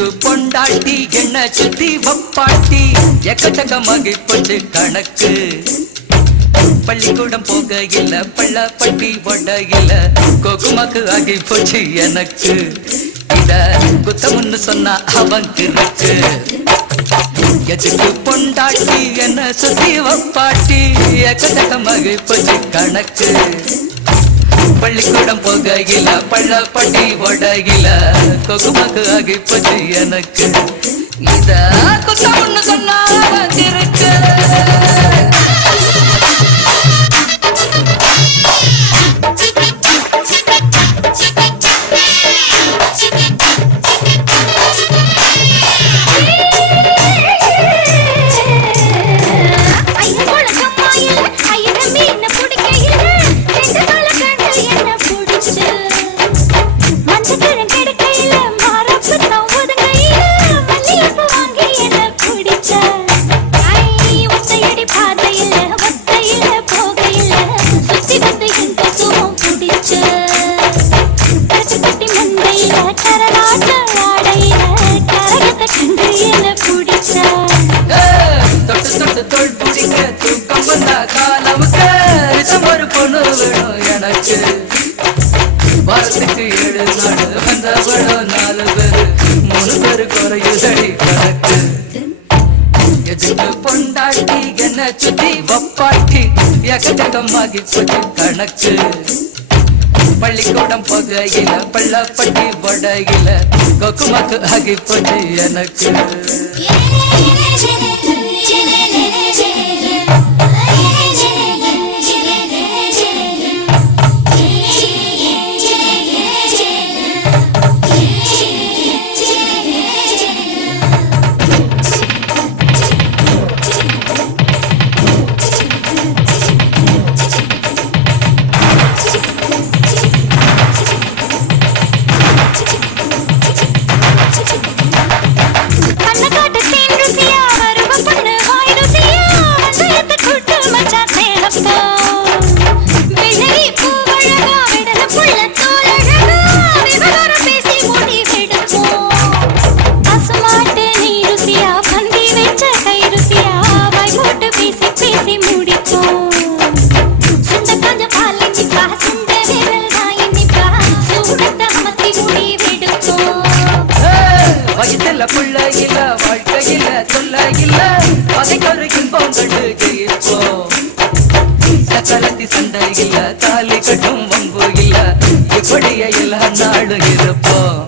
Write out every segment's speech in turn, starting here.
எதுக்கு பொண்டாட்டி என்ன சுத்தி வப்பாட்டி எக்கச்சக்கமாகி போச்சு கணக்கு பள்ளிக்கூடம் போக இல்ல பள்ளப்பட்டி ஒட இல்ல கோகுமாக்கு ஆகி போச்சு எனக்கு இத குத்தமுன்னு சொன்னா அவன் கிழக்கு எதுக்கு பொண்டாட்டி என்ன சுத்தி வப்பாட்டி எக்கச்சக்கமாகி போச்சு கணக்கு பள்ளிக்கூடம் போகையில பள்ளப்பட்டி ஒடகில கொகுமாக்கு ஆகி போச்சு எனக்கு இத குத்தமுன்னு சொன்னா இருக்கு வாரத்துக்கு 7 நாள் வந்தவளோ 4 பேரு 3 பேரு குறையுதடி கணக்கு எதுக்கு பொண்டாட்டி என்ன சுத்தி வப்பாட்டி எக்கச்சக்கமாகி போச்சு கணக்கு பள்ளிக்கூடம் போகையில பள்ளப்பட்டி ஒடகில கொக்குமாக்கு ஆகி போச்சு எனக்கு புள்ளையில வாழ்க்கையில சொல்லையில அதைக்கொரு இன்பம் கண்டு ஜெயிப்போம் சக்கலத்தி சண்டையில தாலி கட்டும் வம்பு இல்ல இப்படியே எல்லா நாளும் இருப்போம்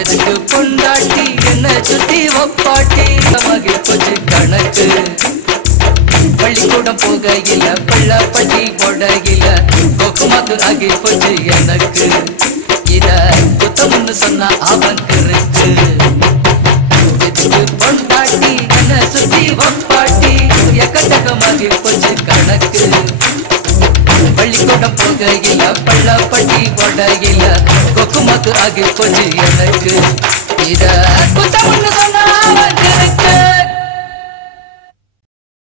எதுக்கு பொண்டாட்டி என்ன சுத்தி வப்பாட்டி மகி போச்சு கணக்கு பள்ளிக்கூடம் போகையில பள்ளப்பட்டி ஒடகில கொக்குமாக்கு ஆகி போச்சு எனக்கு இத குத்தமுன்னு சொன்னா அவனுக்கு இருக்கு எதுக்கு பொண்டாட்டி என்ன சுத்தி வப்பாட்டி எக்கச்சக்கமாகி போச்சு கணக்கு பள்ளிக்கூடம் போகையில பள்ளப்பட்டி ஒடகில கொக்குமாக்கு ஆகி போச்சு எனக்கு இத குத்தமுன்னு சொன்னா அவனுக்கு இருக்கு